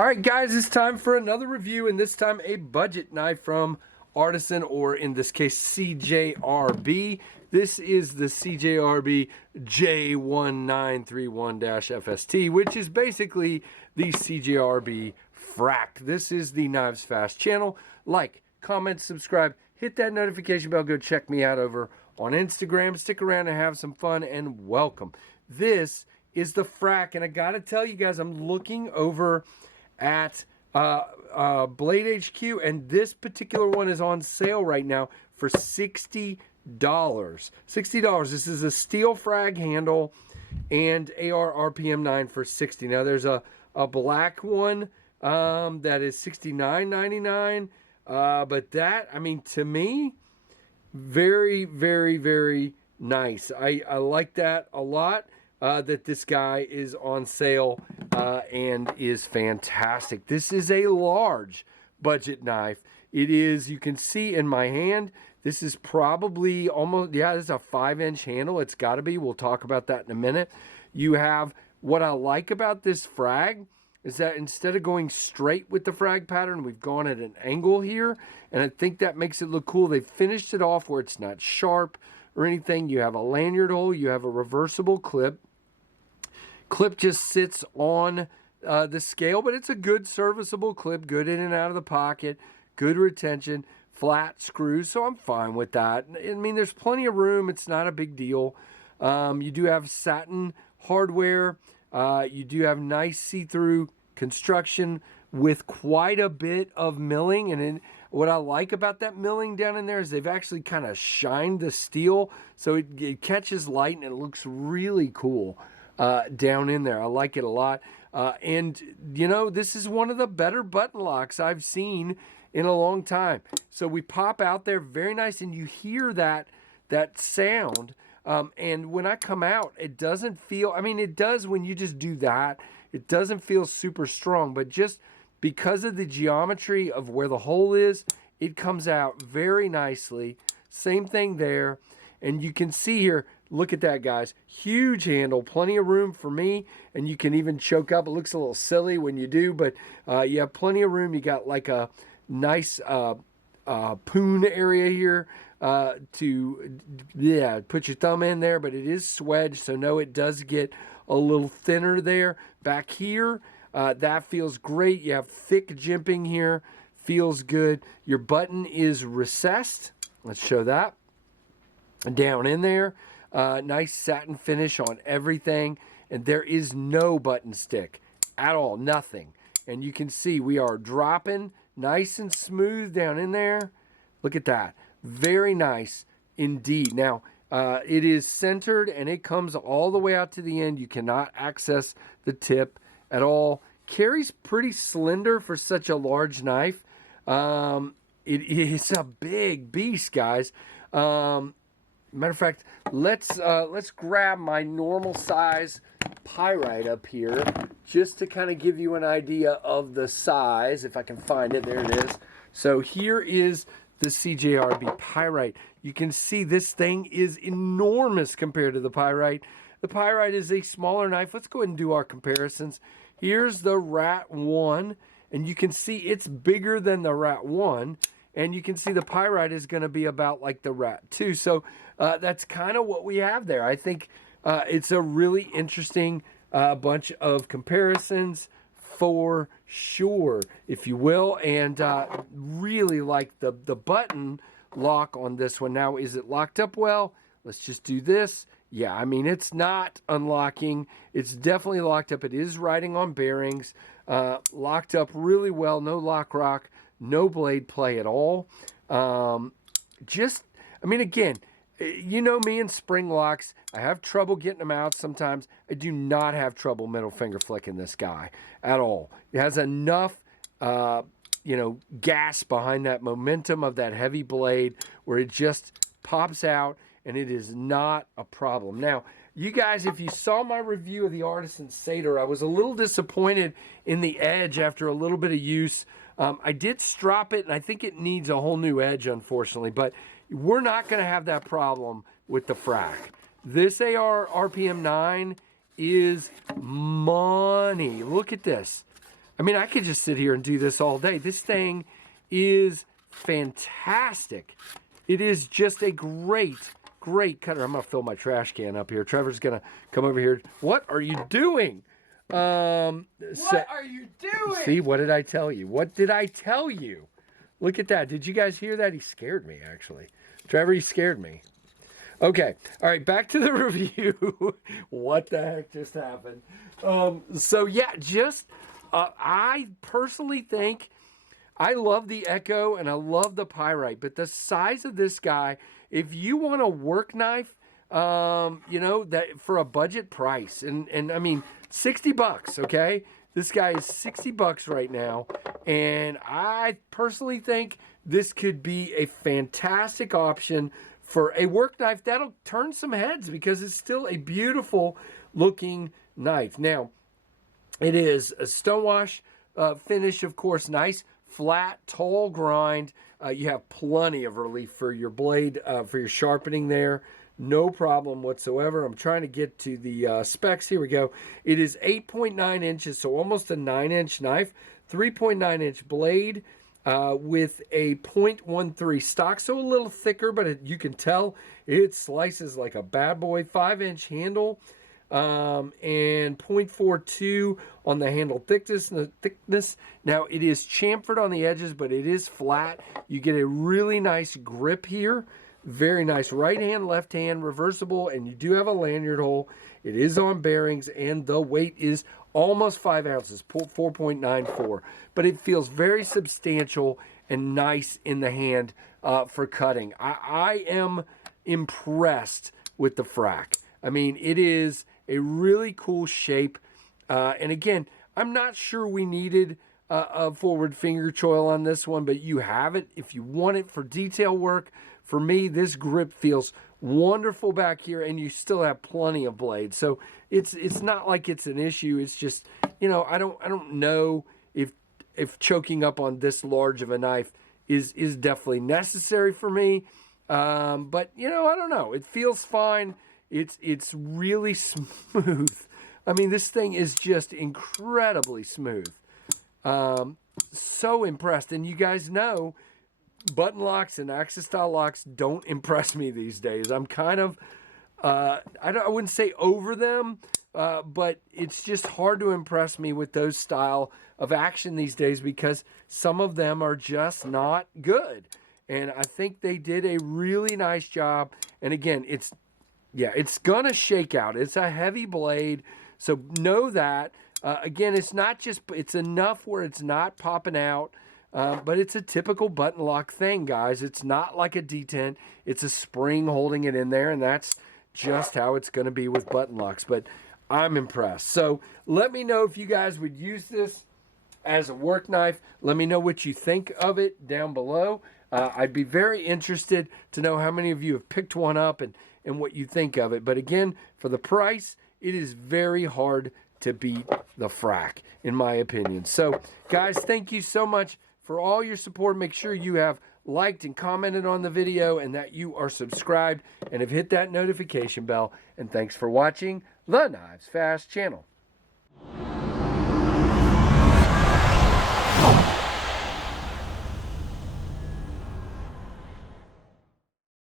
All right, guys, it's time for another review, and this time a budget knife from Artisan, or in this case, CJRB. This is the CJRB J1931-FST, which is basically the CJRB Frack. This is the KnivesFAST channel. Like, comment, subscribe, hit that notification bell. Go check me out over on Instagram. Stick around and have some fun, and welcome. This is the Frack, and I got to tell you guys, I'm looking over at Blade HQ, and this particular one is on sale right now for $60. $60. This is a steel frag handle and AR RPM 9 for $60. Now there's a black one that is $69.99, but that, I mean, to me, very, very, very nice. I like that a lot. That this guy is on sale and is fantastic. This is a large budget knife. It is, you can see in my hand, this is probably almost, yeah, this is a 5-inch handle. It's got to be. We'll talk about that in a minute. You have, what I like about this frag is that instead of going straight with the frag pattern, we've gone at an angle here, and I think that makes it look cool. They finished it off where it's not sharp or anything. You have a lanyard hole. You have a reversible clip. Clip just sits on the scale, but it's a good serviceable clip, good in and out of the pocket, good retention, flat screws, so I'm fine with that. I mean, there's plenty of room. It's not a big deal. You do have satin hardware. You do have nice see-through construction with quite a bit of milling. And what I like about that milling down in there is they've actually kind of shined the steel, so it catches light and it looks really cool. Down in there. I like it a lot. And, you know, this is one of the better button locks I've seen in a long time. So we pop out there, very nice, and you hear that sound. And when I come out, it doesn't feel, I mean, it does when you just do that. It doesn't feel super strong, but just because of the geometry of where the hole is, it comes out very nicely. Same thing there. And you can see here, look at that, guys. Huge handle, plenty of room for me, and you can even choke up. It looks a little silly when you do, but you have plenty of room. You got like a nice poon area here to put your thumb in there, but it is swedged, so no, it does get a little thinner there. Back here, that feels great. You have thick jimping here, feels good. Your button is recessed. Let's show that. Down in there. Nice satin finish on everything, and there is no button stick at all, nothing. And you can see we are dropping nice and smooth down in there. Look at that, very nice indeed. Now it is centered and it comes all the way out to the end. You cannot access the tip at all. Carries pretty slender for such a large knife. It is a big beast, guys. Matter of fact, let's grab my normal size pyrite up here just to kind of give you an idea of the size, if I can find it. There it is. So here is the CJRB pyrite. You can see this thing is enormous compared to the pyrite. The pyrite is a smaller knife. Let's go ahead and do our comparisons. Here's the Rat 1, and you can see it's bigger than the Rat 1. And you can see the pyrite is going to be about like the Rat 2. So that's kind of what we have there. I think it's a really interesting bunch of comparisons for sure, if you will. And really like the button lock on this one. Now, is it locked up well? Let's just do this. Yeah, I mean, it's not unlocking. It's definitely locked up. It is riding on bearings. Locked up really well. No lock rock. No blade play at all. I mean, again, you know me and spring locks. I have trouble getting them out sometimes. I do not have trouble middle finger flicking this guy at all. It has enough, you know, gas behind that momentum of that heavy blade where it just pops out, and it is not a problem. Now, you guys, if you saw my review of the Artisan Satyr, I was a little disappointed in the edge after a little bit of use. I did strop it, and I think it needs a whole new edge, unfortunately. But we're not going to have that problem with the Frack. This AR RPM 9 is money. Look at this. I mean, I could just sit here and do this all day. This thing is fantastic. It is just a great cutter. I'm going to fill my trash can up here. Trevor's going to come over here. What are you doing? What are you doing? See, what did I tell you? What did I tell you? Look at that. Did you guys hear that? He scared me, actually. Trevor, he scared me. Okay. All right, back to the review. What the heck just happened? So, yeah, I personally think I love the Echo and I love the Pyrite, but the size of this guy, if you want a work knife, you know, that for a budget price, and I mean, $60, okay? This guy is $60 right now, and I personally think this could be a fantastic option for a work knife that'll turn some heads because it's still a beautiful looking knife. Now, it is a stonewash finish, of course, nice, flat, tall grind. You have plenty of relief for your blade, for your sharpening there. No problem whatsoever. I'm trying to get to the specs. Here we go. It is 8.9 inches, so almost a 9-inch knife. 3.9-inch blade with a 0.13 stock, so a little thicker, but you can tell it slices like a bad boy. 5-inch handle. And 0.42 on the handle thickness. Now, it is chamfered on the edges, but it is flat. You get a really nice grip here. Very nice. Right hand, left hand, reversible, and you do have a lanyard hole. It is on bearings, and the weight is almost 5 ounces, 4.94. But it feels very substantial and nice in the hand for cutting. I am impressed with the Frack. I mean, it is a really cool shape. And again, I'm not sure we needed a forward finger choil on this one, but you have it if you want it for detail work. For me, this grip feels wonderful back here, and you still have plenty of blade. So it's not like it's an issue. It's just, you know, I don't know if choking up on this large of a knife is definitely necessary for me. But you know, I don't know. It feels fine. It's really smooth. I mean, this thing is just incredibly smooth. So impressed. And you guys know, button locks and axis style locks don't impress me these days. I'm kind of, I wouldn't say over them, but it's just hard to impress me with those style of action these days because some of them are just not good. And I think they did a really nice job. And again, it's going to shake out. It's a heavy blade, so know that. Again, it's enough where it's not popping out, but it's a typical button lock thing, guys. It's not like a detent. It's a spring holding it in there, and that's just how it's going to be with button locks. But I'm impressed. So let me know if you guys would use this as a work knife. Let me know what you think of it down below. I'd be very interested to know how many of you have picked one up and what you think of it. But again, for the price, it is very hard to beat the Frack, in my opinion. So, guys, thank you so much for all your support. Make sure you have liked and commented on the video and that you are subscribed and have hit that notification bell. And thanks for watching the KnivesFAST channel.